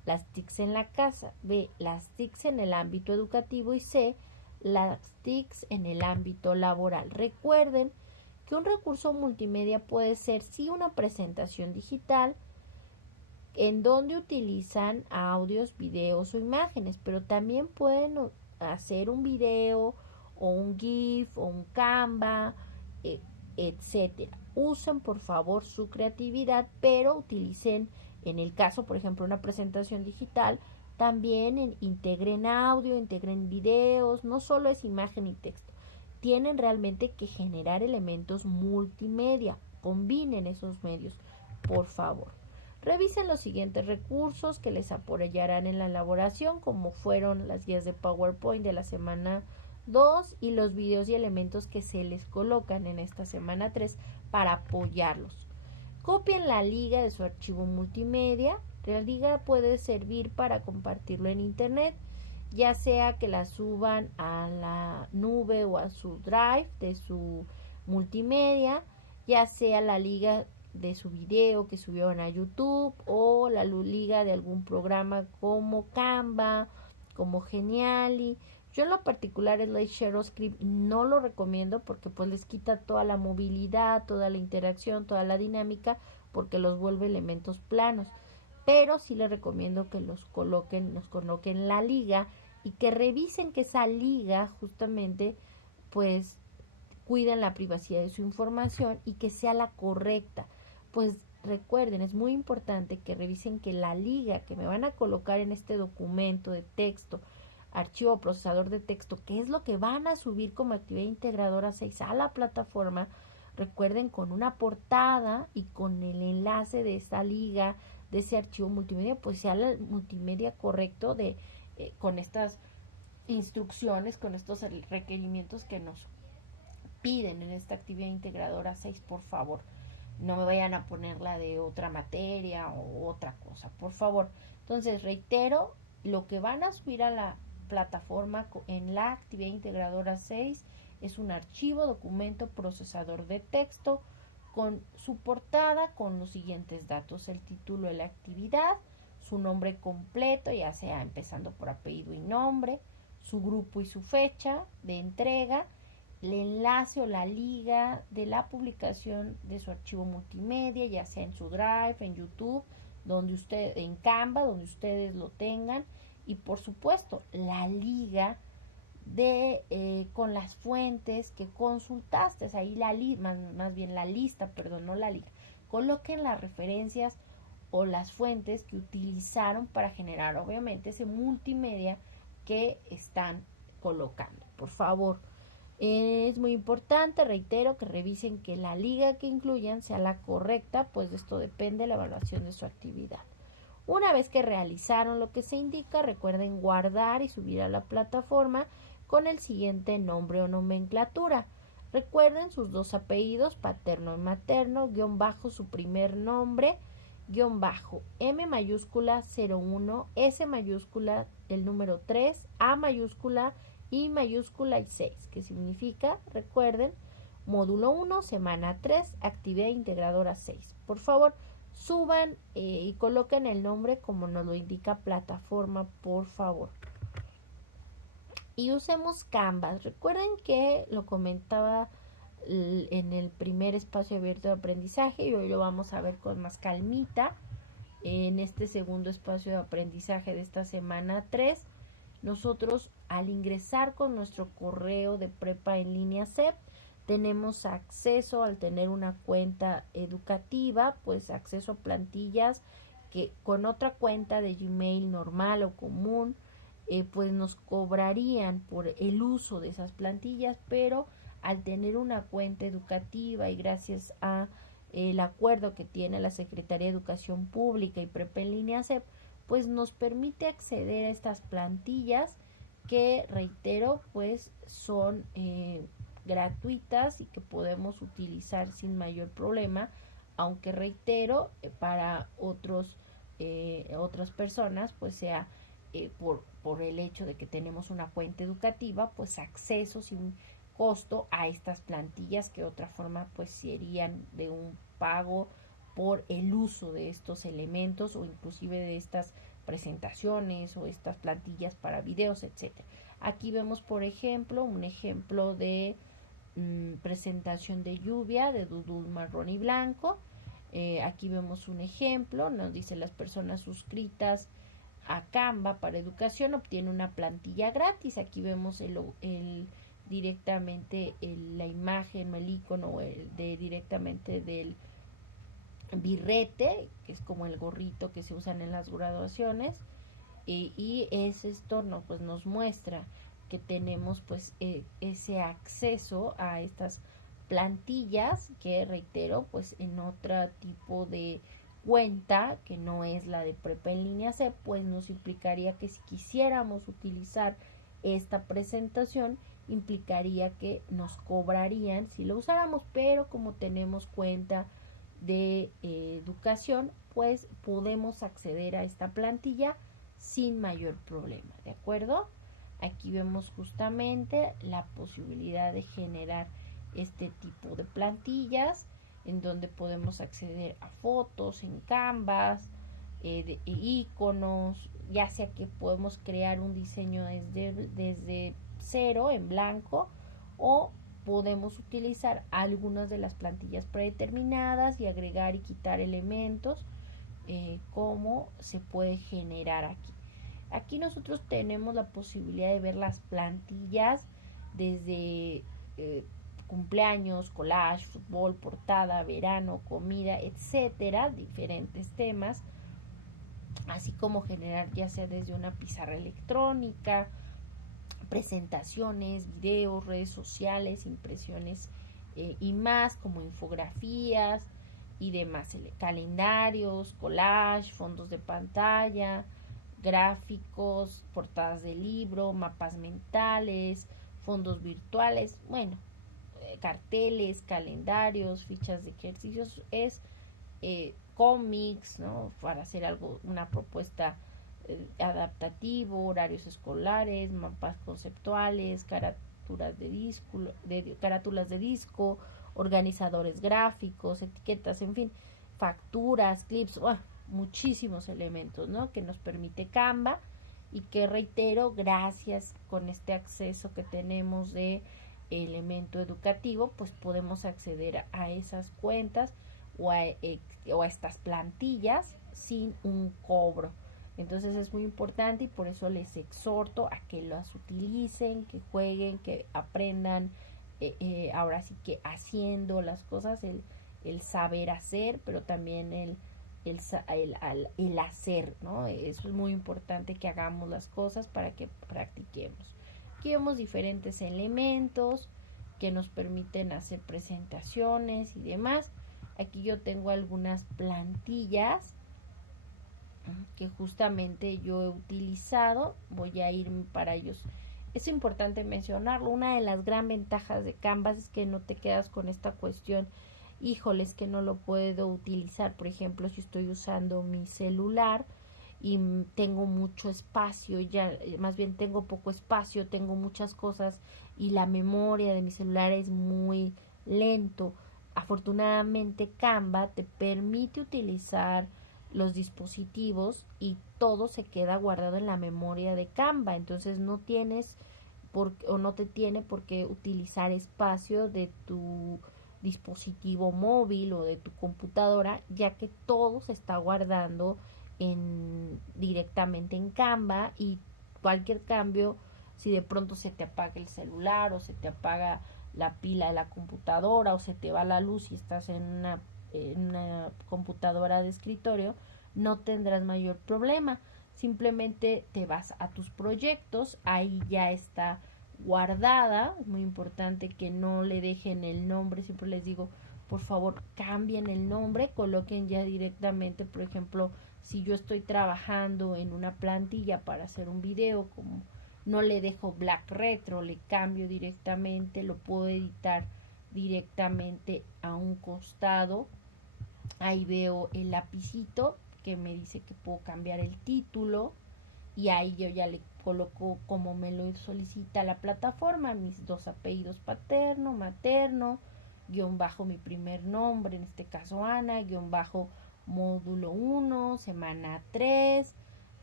las TICs en la casa, B, las TICs en el ámbito educativo y C, las TICs en el ámbito laboral. Recuerden que un recurso multimedia puede ser sí una presentación digital en donde utilizan audios, videos o imágenes, pero también pueden hacer un video o un GIF o un Canva, etcétera. Usen por favor su creatividad, pero utilicen, en el caso por ejemplo una presentación digital, también integren audio, integren videos, no solo es imagen y texto. Tienen realmente que generar elementos multimedia, combinen esos medios, por favor. Revisen los siguientes recursos que les apoyarán en la elaboración, como fueron las guías de PowerPoint de la semana 2 y los videos y elementos que se les colocan en esta semana 3 para apoyarlos. Copien la liga de su archivo multimedia. La liga puede servir para compartirlo en internet, ya sea que la suban a la nube o a su drive de su multimedia, ya sea la liga de su video que subieron a YouTube o la liga de algún programa como Canva, como Geniali. Yo en lo particular el ShareScript no lo recomiendo porque pues les quita toda la movilidad, toda la interacción, toda la dinámica, porque los vuelve elementos planos. Pero sí les recomiendo que los coloquen en la liga y que revisen que esa liga justamente pues cuiden la privacidad de su información y que sea la correcta. Pues recuerden, es muy importante que revisen que la liga que me van a colocar en este documento de texto, archivo procesador de texto, que es lo que van a subir como actividad integradora 6 a la plataforma, recuerden con una portada y con el enlace de esa liga, de ese archivo multimedia, pues sea el multimedia correcto de con estas instrucciones, con estos requerimientos que nos piden en esta actividad integradora 6, por favor. No me vayan a poner la de otra materia o otra cosa, por favor. Entonces, reitero, lo que van a subir a la plataforma en la actividad integradora 6 es un archivo, documento, procesador de texto con su portada con los siguientes datos: el título de la actividad, su nombre completo, ya sea empezando por apellido y nombre, su grupo y su fecha de entrega, el enlace o la liga de la publicación de su archivo multimedia, ya sea en su Drive, en YouTube, en Canva, donde ustedes lo tengan, y por supuesto la liga de con las fuentes que consultaste, ahí más bien la lista, perdón, no la liga. Coloquen las referencias o las fuentes que utilizaron para generar obviamente ese multimedia que están colocando. Por favor, es muy importante, reitero, que revisen que la liga que incluyan sea la correcta, pues de esto depende la evaluación de su actividad. Una vez que realizaron lo que se indica, recuerden guardar y subir a la plataforma con el siguiente nombre o nomenclatura. Recuerden sus dos apellidos, paterno y materno, guión bajo su primer nombre, guión bajo M mayúscula 01, S mayúscula el número 3, A mayúscula, I mayúscula y 6, que significa, recuerden, módulo 1, semana 3, actividad integradora 6. Por favor, suban y coloquen el nombre como nos lo indica plataforma, por favor. Y usemos Canvas. Recuerden que lo comentaba en el primer espacio abierto de aprendizaje y hoy lo vamos a ver con más calmita en este segundo espacio de aprendizaje de esta semana 3. Nosotros al ingresar con nuestro correo de prepa en línea CEP tenemos acceso, al tener una cuenta educativa, pues acceso a plantillas que con otra cuenta de Gmail normal o común pues nos cobrarían por el uso de esas plantillas, pero al tener una cuenta educativa y gracias a el acuerdo que tiene la Secretaría de Educación Pública y Prepa en Línea CEP, pues nos permite acceder a estas plantillas que, reitero, pues son gratuitas y que podemos utilizar sin mayor problema, aunque reitero, para otras personas, pues sea por el hecho de que tenemos una cuenta educativa, pues acceso sin costo a estas plantillas que de otra forma pues serían de un pago por el uso de estos elementos o inclusive de estas presentaciones o estas plantillas para videos, etcétera. Aquí vemos, por ejemplo, un ejemplo de presentación de lluvia de Doodle marrón y blanco. Aquí vemos un ejemplo, nos dice: las personas suscritas a Canva para educación obtienen una plantilla gratis. Aquí vemos directamente la imagen, el icono directamente del birrete, que es como el gorrito que se usan en las graduaciones, y esto pues nos muestra que tenemos pues ese acceso a estas plantillas, que reitero, pues en otro tipo de cuenta que no es la de prepa en línea C, pues nos implicaría que si quisiéramos utilizar esta presentación, implicaría que nos cobrarían si lo usáramos, pero como tenemos cuenta de educación, pues podemos acceder a esta plantilla sin mayor problema, ¿de acuerdo? Aquí vemos justamente la posibilidad de generar este tipo de plantillas en donde podemos acceder a fotos en Canvas, iconos, ya sea que podemos crear un diseño desde cero en blanco, o podemos utilizar algunas de las plantillas predeterminadas y agregar y quitar elementos, como se puede generar aquí. Aquí nosotros tenemos la posibilidad de ver las plantillas desde cumpleaños, collage, fútbol, portada, verano, comida, etcétera, diferentes temas, así como generar ya sea desde una pizarra electrónica, presentaciones, videos, redes sociales, impresiones y más, como infografías y demás, calendarios, collage, fondos de pantalla, gráficos, portadas de libro, mapas mentales, fondos virtuales, bueno, carteles, calendarios, fichas de ejercicios, cómics, ¿no? Para hacer algo, una propuesta adaptativo, horarios escolares, mapas conceptuales, carátulas de disco, organizadores gráficos, etiquetas, en fin, facturas, clips, muchísimos elementos, ¿no? Que nos permite Canva, y que, reitero, gracias con este acceso que tenemos de elemento educativo, pues podemos acceder a esas cuentas o a estas plantillas sin un cobro. Entonces es muy importante, y por eso les exhorto a que las utilicen, que jueguen, que aprendan, ahora sí que haciendo las cosas, el saber hacer, pero también el hacer, ¿no? Eso es muy importante, que hagamos las cosas para que practiquemos. Aquí vemos diferentes elementos que nos permiten hacer presentaciones y demás. Aquí yo tengo algunas plantillas que justamente yo he utilizado, voy a ir para ellos. Es importante mencionarlo, una de las gran ventajas de Canvas es que no te quedas con esta cuestión: híjoles, que no lo puedo utilizar. Por ejemplo, si estoy usando mi celular y tengo mucho espacio, ya más bien tengo poco espacio, tengo muchas cosas y la memoria de mi celular es muy lento. Afortunadamente Canva te permite utilizar los dispositivos y todo se queda guardado en la memoria de Canva, entonces no te tiene por qué utilizar espacio de tu dispositivo móvil o de tu computadora, ya que todo se está guardando directamente en Canva, y cualquier cambio, si de pronto se te apaga el celular o se te apaga la pila de la computadora o se te va la luz y estás en una computadora de escritorio, no tendrás mayor problema. Simplemente te vas a tus proyectos, ahí ya está guardada. Es muy importante que no le dejen el nombre, siempre les digo, por favor, cambien el nombre, coloquen ya directamente, por ejemplo, si yo estoy trabajando en una plantilla para hacer un video, como no le dejo Black Retro, le cambio directamente, lo puedo editar directamente a un costado. Ahí veo el lapicito que me dice que puedo cambiar el título, y ahí yo ya le coloco como me lo solicita la plataforma, mis dos apellidos, paterno, materno, guión bajo mi primer nombre, en este caso Ana, guión bajo módulo 1, semana 3,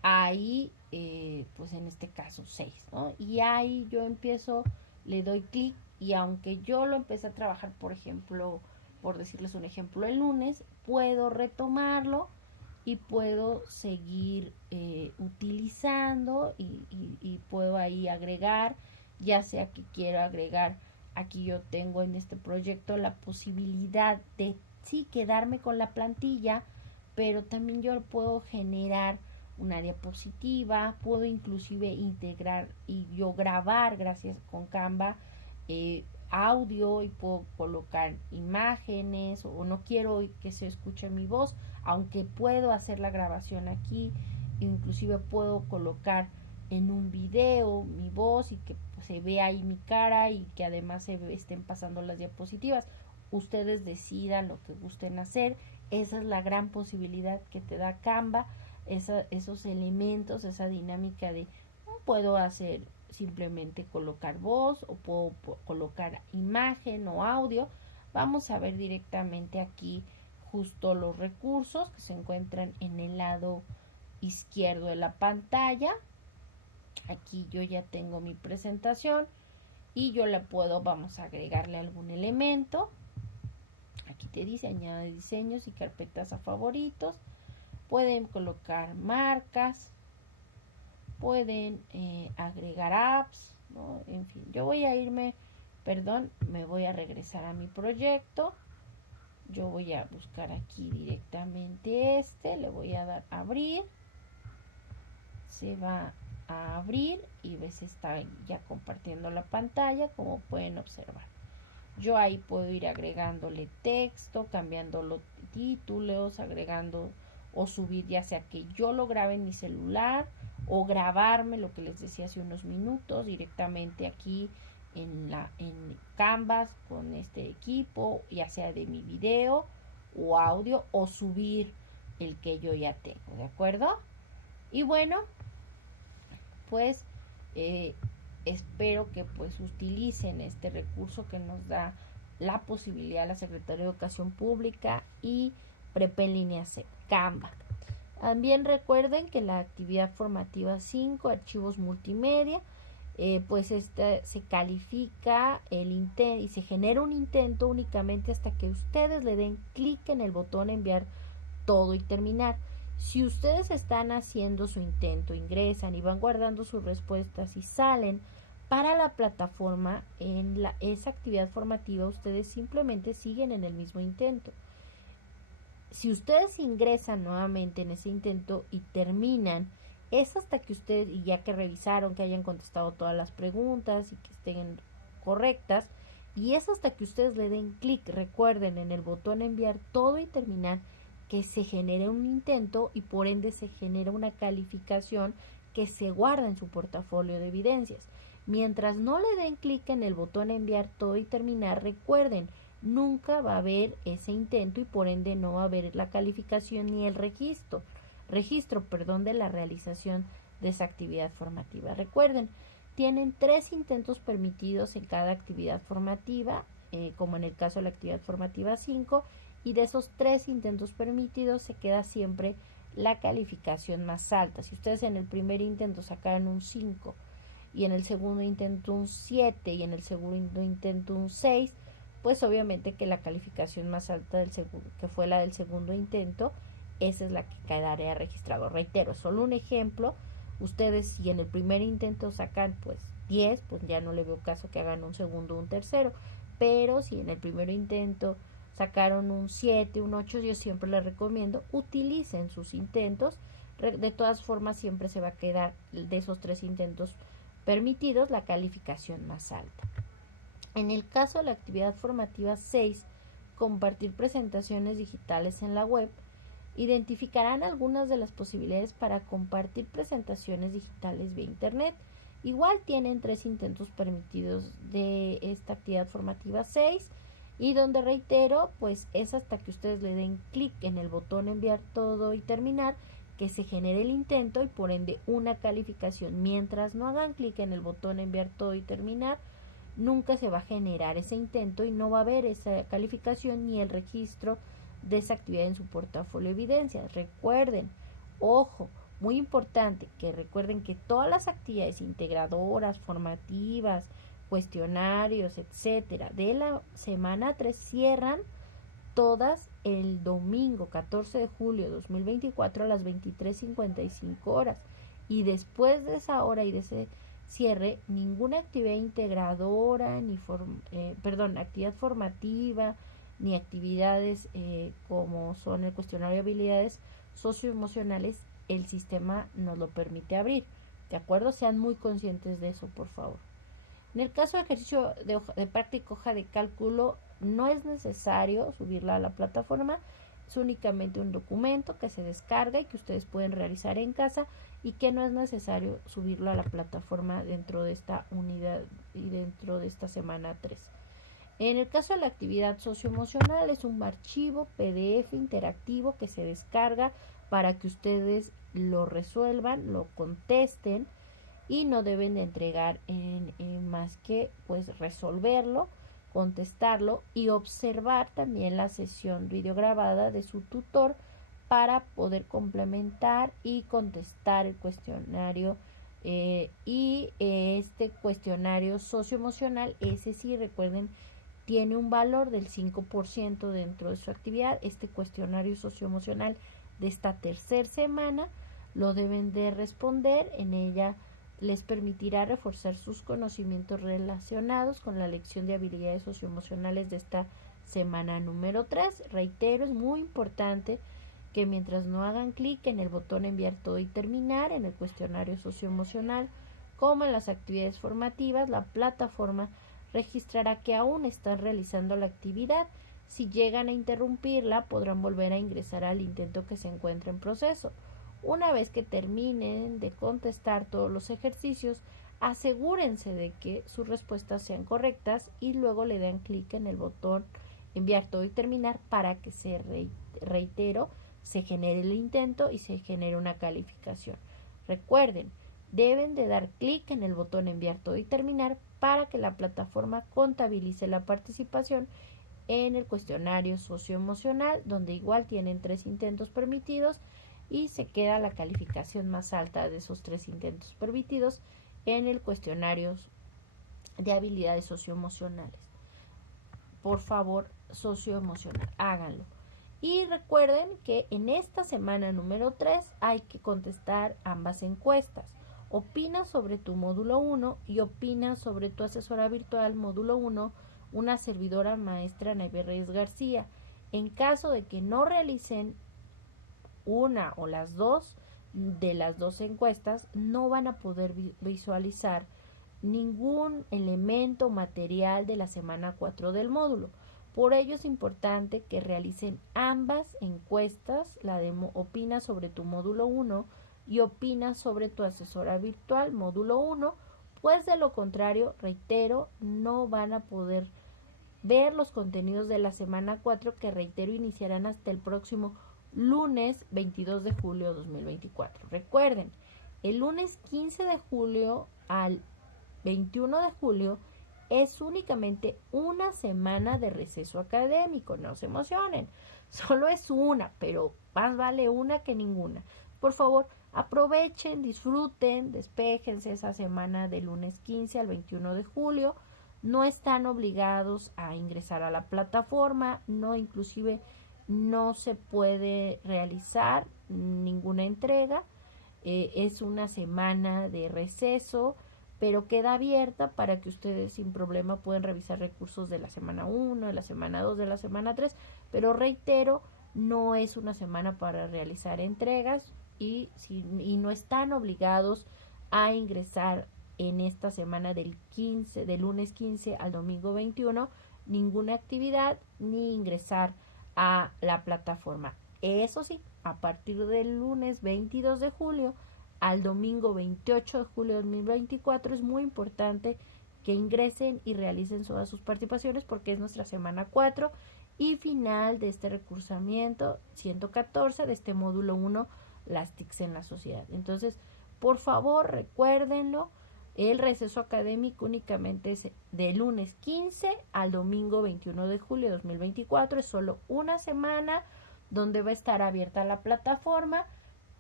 ahí, pues en este caso 6, ¿no? Y ahí yo empiezo, le doy clic y aunque yo lo empecé a trabajar, por ejemplo, por decirles un ejemplo, el lunes, puedo retomarlo y puedo seguir utilizando y puedo ahí agregar, ya sea que quiero agregar, aquí yo tengo en este proyecto la posibilidad de sí quedarme con la plantilla, pero también yo puedo generar una diapositiva, puedo inclusive integrar y yo grabar gracias con Canva audio y puedo colocar imágenes o no quiero que se escuche mi voz, aunque puedo hacer la grabación aquí, inclusive puedo colocar en un video mi voz y que se vea ahí mi cara y que además estén pasando las diapositivas. Ustedes decidan lo que gusten hacer. Esa es la gran posibilidad que te da Canva, esos elementos, esa dinámica de puedo hacer simplemente colocar voz o puedo colocar imagen o audio. Vamos a ver directamente aquí justo los recursos que se encuentran en el lado izquierdo de la pantalla. Aquí yo ya tengo mi presentación y yo la puedo, vamos a agregarle algún elemento. Aquí te dice añade diseños y carpetas a favoritos. Pueden colocar marcas, pueden agregar apps, ¿no? En fin, yo voy a irme, me voy a regresar a mi proyecto. Yo voy a buscar aquí directamente le voy a dar abrir. Se va a abrir y ves está ya compartiendo la pantalla, como pueden observar. Yo ahí puedo ir agregándole texto, cambiando los títulos, agregando o subir, ya sea que yo lo grabe en mi celular o grabarme lo que les decía hace unos minutos directamente aquí en Canvas con este equipo, ya sea de mi video o audio, o subir el que yo ya tengo, ¿de acuerdo? Y bueno, pues espero que pues utilicen este recurso que nos da la posibilidad la Secretaría de Educación Pública y Prepa en Línea C, Canva. También recuerden que la actividad formativa 5, archivos multimedia, pues se califica el intento y se genera un intento únicamente hasta que ustedes le den clic en el botón enviar todo y terminar. Si ustedes están haciendo su intento, ingresan y van guardando sus respuestas y salen para la plataforma en esa actividad formativa, ustedes simplemente siguen en el mismo intento. Si ustedes ingresan nuevamente en ese intento y terminan, es hasta que ustedes, y ya que revisaron que hayan contestado todas las preguntas y que estén correctas, y es hasta que ustedes le den clic, recuerden, en el botón enviar todo y terminar, que se genere un intento y por ende se genera una calificación que se guarda en su portafolio de evidencias. Mientras no le den clic en el botón enviar todo y terminar, recuerden, nunca va a haber ese intento y por ende no va a haber la calificación ni el registro de la realización de esa actividad formativa. Recuerden, tienen 3 intentos permitidos en cada actividad formativa, como en el caso de la actividad formativa 5, y de esos 3 intentos permitidos se queda siempre la calificación más alta. Si ustedes en el primer intento sacaron un 5 y en el segundo intento un 7 y en el segundo intento un 6, pues obviamente que la calificación más alta que fue la del segundo intento, esa es la que quedaría registrado. Reitero, solo un ejemplo. Ustedes si en el primer intento sacan pues 10, pues ya no le veo caso que hagan un segundo o un tercero. Pero si en el primer intento sacaron un 7, un 8, yo siempre les recomiendo utilicen sus intentos. De todas formas siempre se va a quedar de esos 3 intentos permitidos la calificación más alta. En el caso de la actividad formativa 6, compartir presentaciones digitales en la web, identificarán algunas de las posibilidades para compartir presentaciones digitales vía internet. Igual tienen 3 intentos permitidos de esta actividad formativa 6 y donde reitero, pues es hasta que ustedes le den clic en el botón enviar todo y terminar que se genere el intento y por ende una calificación. Mientras no hagan clic en el botón enviar todo y terminar, nunca se va a generar ese intento y no va a haber esa calificación ni el registro de esa actividad en su portafolio de evidencias. Recuerden, ojo, Muy importante que recuerden que todas las actividades integradoras, formativas, cuestionarios, etcétera, de la semana 3 cierran todas el domingo 14 de julio de 2024 a las 23:55 y después de esa hora y de ese cierre ninguna actividad integradora actividad formativa ni actividades como son el cuestionario de habilidades socioemocionales el sistema nos lo permite abrir, ¿de acuerdo? Sean muy conscientes de eso, por favor. En el caso de ejercicio de práctica hoja de cálculo, no es necesario subirla a la plataforma, es únicamente un documento que se descarga y que ustedes pueden realizar en casa y que no es necesario subirlo a la plataforma dentro de esta unidad y dentro de esta semana 3. En el caso de la actividad socioemocional es un archivo PDF interactivo que se descarga para que ustedes lo resuelvan, lo contesten y no deben de entregar más que pues resolverlo, contestarlo y observar también la sesión videograbada de su tutor para poder complementar y contestar el cuestionario este cuestionario socioemocional, ese sí recuerden tiene un valor del 5% dentro de su actividad. Este cuestionario socioemocional de esta tercera semana lo deben de responder. En ella les permitirá reforzar sus conocimientos relacionados con la lección de habilidades socioemocionales de esta semana número 3. Reitero, es muy importante que mientras no hagan clic en el botón enviar todo y terminar en el cuestionario socioemocional como en las actividades formativas, la plataforma registrará que aún están realizando la actividad. Si llegan a interrumpirla, podrán volver a ingresar al intento que se encuentra en proceso. Una vez que terminen de contestar todos los ejercicios, asegúrense de que sus respuestas sean correctas y luego le dan clic en el botón enviar todo y terminar para que se genere el intento y se genere una calificación. Recuerden, deben de dar clic en el botón enviar todo y terminar para que la plataforma contabilice la participación en el cuestionario socioemocional, donde igual tienen 3 intentos permitidos y se queda la calificación más alta de esos 3 intentos permitidos en el cuestionario de habilidades socioemocionales. Por favor, socioemocional, háganlo. Y recuerden que en esta semana número 3 hay que contestar ambas encuestas. Opina sobre tu módulo 1 y opina sobre tu asesora virtual módulo 1, una servidora maestra Naybe Reyes García. En caso de que no realicen una o las dos de las dos encuestas, no van a poder visualizar ningún elemento material de la semana 4 del módulo. Por ello es importante que realicen ambas encuestas, la de opina sobre tu módulo 1 y opina sobre tu asesora virtual módulo 1, pues de lo contrario, reitero, no van a poder ver los contenidos de la semana 4 que reitero iniciarán hasta el próximo lunes 22 de julio de 2024. Recuerden, el lunes 15 de julio al 21 de julio es únicamente una semana de receso académico, no se emocionen, solo es una, pero más vale una que ninguna. Por favor, aprovechen, disfruten, despéjense esa semana del lunes 15 al 21 de julio, no están obligados a ingresar a la plataforma, inclusive no se puede realizar ninguna entrega, es una semana de receso, pero queda abierta para que ustedes sin problema pueden revisar recursos de la semana 1, de la semana 2, de la semana 3, pero reitero, no es una semana para realizar entregas y no están obligados a ingresar en esta semana del lunes 15 al domingo 21, ninguna actividad ni ingresar a la plataforma. Eso sí, a partir del lunes 22 de julio al domingo 28 de julio de 2024 es muy importante que ingresen y realicen todas sus participaciones porque es nuestra semana 4 y final de este recursamiento 114 de este módulo 1, las TICs en la sociedad. Entonces, por favor, recuérdenlo, el receso académico únicamente es de lunes 15 al domingo 21 de julio de 2024, es solo una semana donde va a estar abierta la plataforma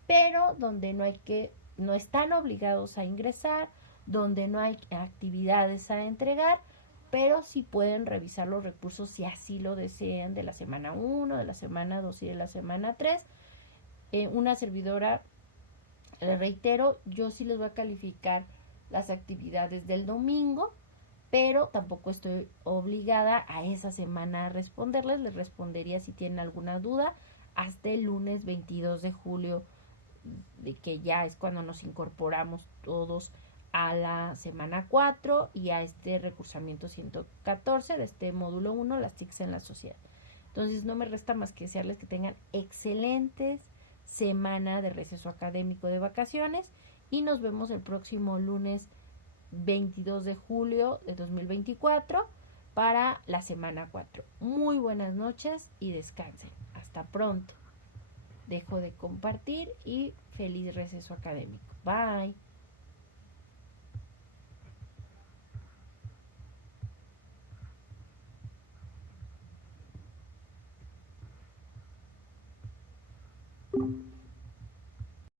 pero donde no están obligados a ingresar, donde no hay actividades a entregar, pero sí pueden revisar los recursos si así lo desean, de la semana 1, de la semana 2 y de la semana 3. Una servidora, les reitero, yo sí les voy a calificar las actividades del domingo, pero tampoco estoy obligada a esa semana a responderles. Les respondería si tienen alguna duda hasta el lunes 22 de julio, de que ya es cuando nos incorporamos todos a la semana 4 y a este recursamiento 114 de este módulo 1, las TICs en la sociedad. Entonces no me resta más que desearles que tengan excelentes semana de receso académico de vacaciones y nos vemos el próximo lunes 22 de julio de 2024 para la semana 4. Muy buenas noches y descansen. Hasta pronto. Dejo de compartir y feliz receso académico. Bye.